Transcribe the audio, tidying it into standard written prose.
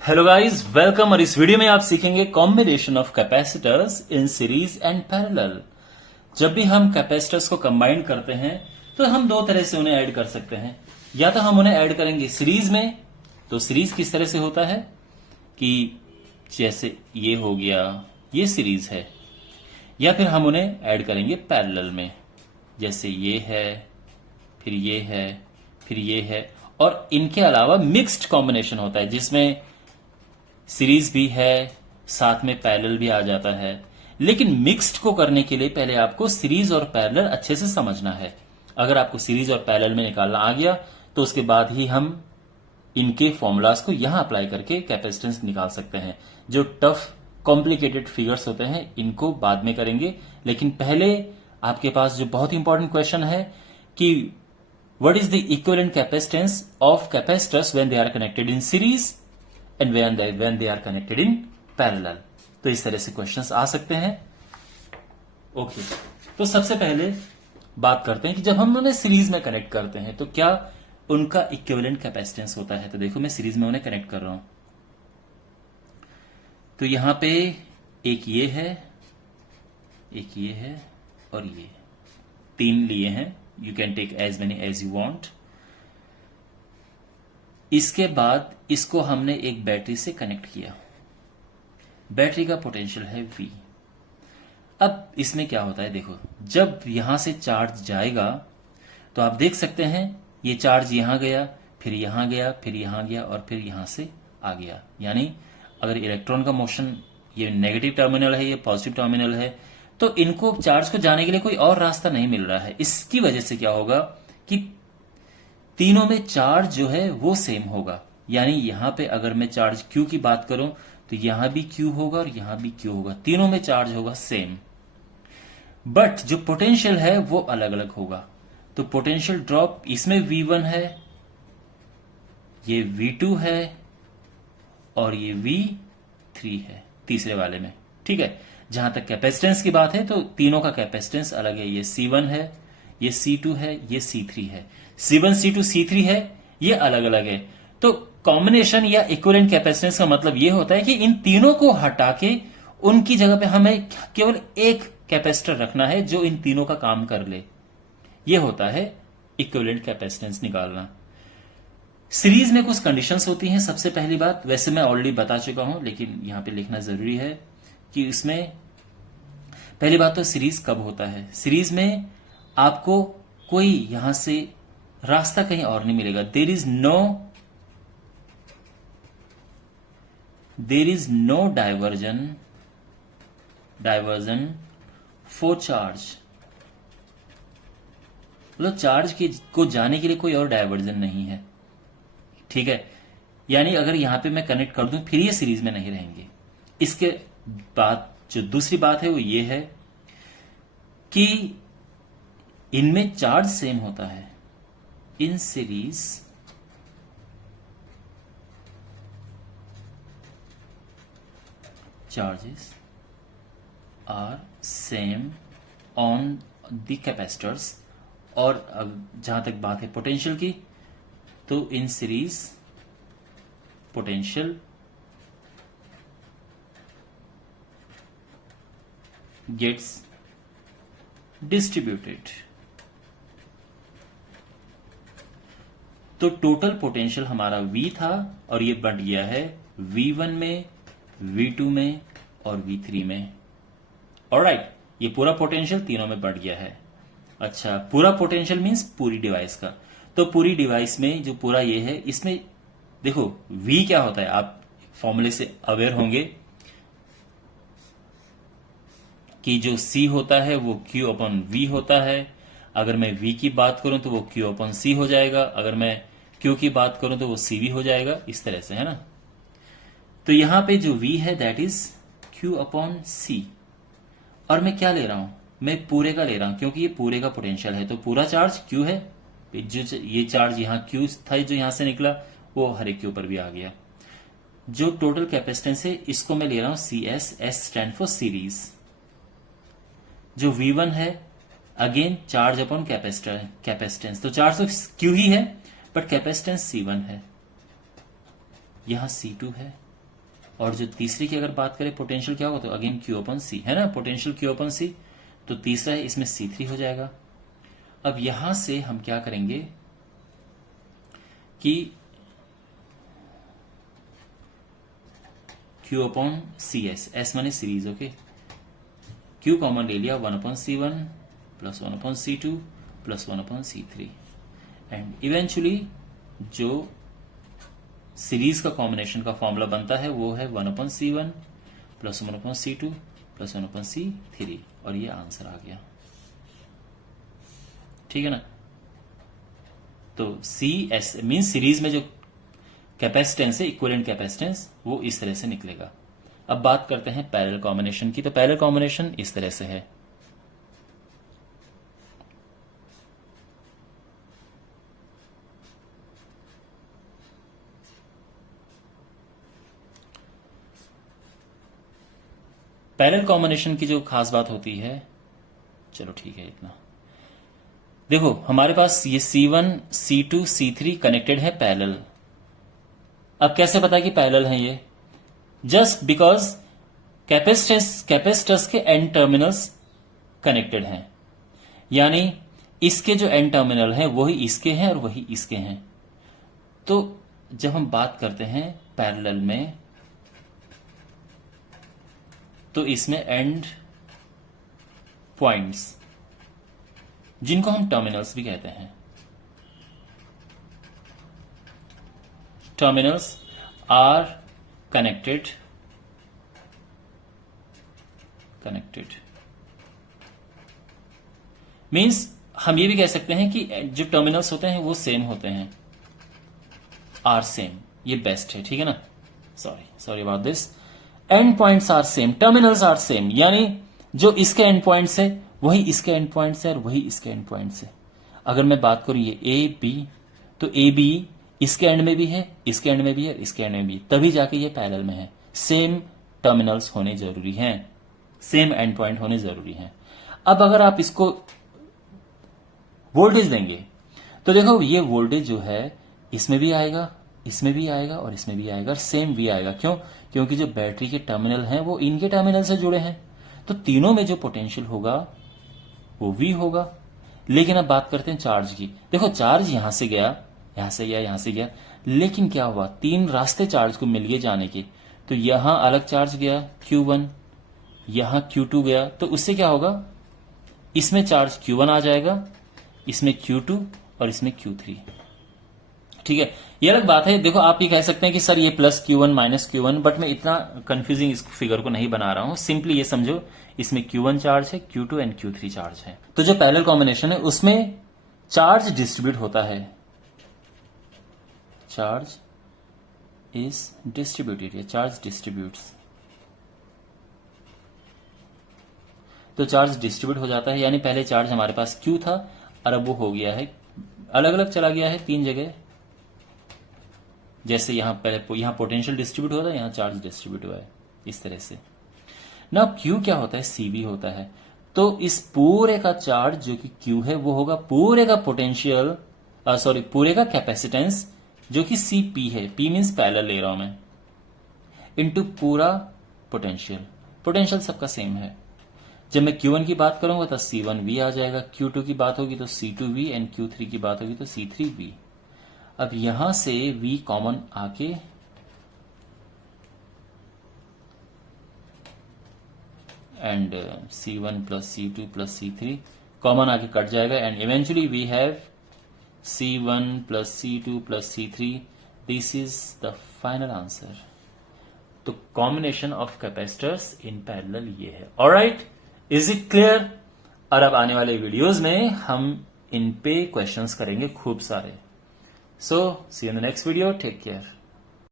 Hello guys, welcome. और इस video में आप सीखेंगे combination of capacitors in series and parallel. जब भी हम कैपेसिटर्स को कंबाइन करते हैं तो हम दो तरह से उन्हें ऐड कर सकते हैं। या तो हम उन्हें ऐड करेंगे सीरीज में। तो सीरीज किस तरह से होता है कि जैसे ये हो गया, ये सीरीज है। या फिर हम उन्हें ऐड करेंगे पैरेलल में, जैसे ये है, फिर ये है, फिर ये है। और इनके अलावा मिक्स्ड कॉम्बिनेशन होता है जिसमें सीरीज भी है, साथ में पैरेलल भी आ जाता है। लेकिन मिक्स्ड को करने के लिए पहले आपको सीरीज और पैरेलल अच्छे से समझना है। अगर आपको सीरीज और पैरेलल में निकालना आ गया तो उसके बाद ही हम इनके फॉर्मूलाज को यहां अप्लाई करके कैपेसिटेंस निकाल सकते हैं। जो टफ कॉम्प्लिकेटेड फिगर्स होते हैं इनको बाद में करेंगे। लेकिन पहले आपके पास जो बहुत इंपॉर्टेंट क्वेश्चन है कि what is the equivalent capacitance of capacitors when they are connected in series and when they are connected in parallel। तो इस तरह से क्वेश्चंस आ सकते हैं। ओके, तो सबसे पहले बात करते हैं कि जब हम उन्हें सीरीज में कनेक्ट करते हैं तो क्या उनका इक्विवेलेंट कैपेसिटेंस होता है। तो देखो, मैं सीरीज में उन्हें कनेक्ट कर रहा हूं। तो यहां पे एक ये है, एक ये है और ये तीन लिए हैं। You can take as many as you want. इसके बाद इसको हमने एक बैटरी से कनेक्ट किया। बैटरी का पोटेंशियल है V। अब इसमें क्या होता है, देखो, जब यहां से चार्ज जाएगा तो आप देख सकते हैं ये चार्ज यहां गया, फिर यहां गया, फिर यहां गया और फिर यहां से आ गया। यानी अगर इलेक्ट्रॉन का मोशन, ये नेगेटिव टर्मिनल है, ये पॉजिटिव टर्मिनल है, तो इनको चार्ज को जाने के लिए कोई और रास्ता नहीं मिल रहा है। इसकी वजह से क्या होगा कि तीनों में चार्ज जो है वो सेम होगा। यानी यहां पे अगर मैं चार्ज Q की बात करूं तो यहां भी Q होगा और यहां भी Q होगा। तीनों में चार्ज होगा सेम, बट जो पोटेंशियल है वो अलग अलग होगा। तो पोटेंशियल ड्रॉप इसमें V1 है, ये V2 है और ये V3 है तीसरे वाले में। ठीक है, जहां तक कैपेसिटेंस की बात है तो तीनों का कैपेसिटेंस अलग है। ये C1 है, ये C2 है, ये C3 है। C1 C2 C3 है, ये अलग अलग है। तो कॉम्बिनेशन या इक्विवेलेंट कैपेसिटेंस का मतलब ये होता है कि इन तीनों को हटा के उनकी जगह पे हमें केवल एक कैपेसिटर रखना है जो इन तीनों का काम कर ले। ये होता है इक्विवेलेंट कैपेसिटेंस निकालना। सीरीज में कुछ कंडीशंस होती हैं। सबसे पहली बात, वैसे मैं ऑलरेडी बता चुका हूं लेकिन यहां पे लिखना जरूरी है कि इसमें पहली बात तो सीरीज कब होता है। सीरीज में आपको कोई यहां से रास्ता कहीं और नहीं मिलेगा। There is no diversion for charge. मतलब चार्ज को जाने के लिए कोई और डाइवर्जन नहीं है। ठीक है, यानी अगर यहां पे मैं कनेक्ट कर दूं फिर ये सीरीज में नहीं रहेंगे। इसके बाद जो दूसरी बात है वो ये है कि इनमें चार्ज सेम होता है। In series charges are same on the capacitors. और जहां तक बात है पोटेंशियल की, तो in series potential gets distributed. तो टोटल पोटेंशियल हमारा V था और ये बढ़ गया है V1 में, V2 में और V3 में। ऑलराइट, ये पूरा पोटेंशियल तीनों में बढ़ गया है। अच्छा, पूरा पोटेंशियल मींस पूरी डिवाइस का। तो पूरी डिवाइस में जो पूरा ये है, इसमें देखो V क्या होता है, आप फॉर्मूले से अवेयर होंगे कि जो C होता है वो Q अपॉन V होता है। अगर मैं V की बात करूं तो वो Q अपॉन C हो जाएगा, अगर मैं Q की बात करूं तो वो CV हो जाएगा। इस तरह से, है ना। तो यहां पे जो V है that is Q upon C। और मैं क्या ले रहा हूं, मैं पूरे का ले रहा हूं क्योंकि ये पूरे का पोटेंशियल है। तो पूरा चार्ज Q है, जो ये चार्ज यहां Q था जो यहां से निकला वो हर एक के ऊपर भी आ गया। जो टोटल कैपेसिटेंस है इसको मैं ले रहा हूं CS, S stand for series. जो V1 है अगेन चार्ज अपॉन कैपेसिटेंस। तो चार्ज तो Q ही है बट कैपेसिटेंस C1 है। यहां C2 है और जो तीसरी की अगर बात करें पोटेंशियल क्या होगा, तो अगेन क्यू अपन सी है ना, पोटेंशियल क्यू अपन सी, तो तीसरा है इसमें C3 हो जाएगा। अब यहां से हम क्या करेंगे कि Q अपॉन सी एस माने सीरीज, ओके, Q कॉमन ले लिया 1/C1 plus 1/C2 plus 1/C3 and eventually जो सीरीज का कॉम्बिनेशन का फॉर्मूला बनता है वो है 1/C1 plus 1/C2 plus 1/C3 और ये आंसर आ गया, ठीक है ना। तो सी एस मीन सीरीज में जो कैपेसिटेंस है, इक्विवेलेंट कैपेसिटेंस, वो इस तरह से निकलेगा। अब बात करते हैं पैरेलल कॉम्बिनेशन की। तो पैरेलल कॉम्बिनेशन इस तरह से है, पैरेलल कॉम्बिनेशन की जो खास बात होती है, चलो ठीक है इतना, देखो हमारे पास ये C1 C2 C3 कनेक्टेड है पैरेलल। अब कैसे पता कि पैरेलल है ये, जस्ट बिकॉज कैपेसिटर्स के एंड टर्मिनल्स कनेक्टेड हैं, यानी इसके जो एंड टर्मिनल हैं वही इसके हैं और वही इसके हैं। तो जब हम बात करते हैं पैरेलल में, तो इसमें एंड पॉइंट्स जिनको हम टर्मिनल्स भी कहते हैं, टर्मिनल्स आर कनेक्टेड मीन्स हम ये भी कह सकते हैं कि जो टर्मिनल्स होते हैं वो सेम होते हैं, आर सेम, ये बेस्ट है, ठीक है ना। Sorry about this, and points are same, terminals are same, यानी जो इसके एंड पॉइंट्स है वही इसके एंड पॉइंट्स है और वही इसके एंड पॉइंट्स है। अगर मैं बात करूं ये ए बी, तो ए बी इसके एंड में भी है, इसके एंड में भी है, इसके एंड में भी, तभी जाके ये पैरेलल में है। सेम टर्मिनल्स होने जरूरी हैं, सेम एंड पॉइंट होने जरूरी हैं। अब अगर आप इसको वोल्टेज देंगे तो देखो ये वोल्टेज जो है इसमें भी आएगा, इसमें भी आएगा और इसमें भी आएगा, सेम भी आएगा। क्यों? क्योंकि जो बैटरी के टर्मिनल हैं वो इनके टर्मिनल से जुड़े हैं, तो तीनों में जो पोटेंशियल होगा वो V होगा। लेकिन अब बात करते हैं चार्ज की। देखो चार्ज यहां से गया, यहां से गया, यहां से गया, लेकिन क्या हुआ, तीन रास्ते चार्ज को मिल गए जाने के। तो यहां अलग चार्ज गया Q1, यहां Q2 गया, तो उससे क्या होगा, इसमें चार्ज Q1 आ जाएगा, इसमें Q2 और इसमें Q3, ठीक है। ये अलग बात है। देखो आप ये कह सकते हैं कि सर ये plus Q1 minus Q1, but मैं इतना कंफ्यूजिंग इस फिगर को नहीं बना रहा हूं। सिंपली ये समझो इसमें Q1 चार्ज है, Q2 एंड Q3 चार्ज है। तो जो पैरेलल कॉम्बिनेशन है उसमें चार्ज डिस्ट्रीब्यूट होता है, चार्ज इज डिस्ट्रीब्यूटेड, या चार्ज डिस्ट्रीब्यूट्स। तो चार्ज डिस्ट्रीब्यूट हो जाता है, यानी पहले चार्ज हमारे पास Q था और अब वो हो गया है अलग अलग, चला गया है तीन जगह। जैसे यहां पहले यहां पोटेंशियल डिस्ट्रीब्यूट होता है, यहां चार्ज डिस्ट्रीब्यूट हुआ है, इस तरह से ना। Q क्या होता है, CV होता है। तो इस पूरे का चार्ज जो कि Q है वो होगा पूरे का पोटेंशियल, पूरे का कैपेसिटेंस जो कि CP है, P मीन्स पैरेलल ले रहा हूं मैं, इनटू पूरा पोटेंशियल। पोटेंशियल सबका सेम है। जब मैं Q1 की बात करूंगा तो C1V आ जाएगा, Q2 की बात होगी तो C2V एंड Q3 की बात होगी तो C3V। अब यहां से V कॉमन आके and C1 plus C2 plus C3 common आके कट जाएगा and eventually we have C1 plus C2 plus C3। This is the final answer. तो combination of capacitors in parallel ये है। All right, is it clear? और अब आने वाले videos में हम इन पे क्वेश्चंस करेंगे खूब सारे। So see you in the next video, take care.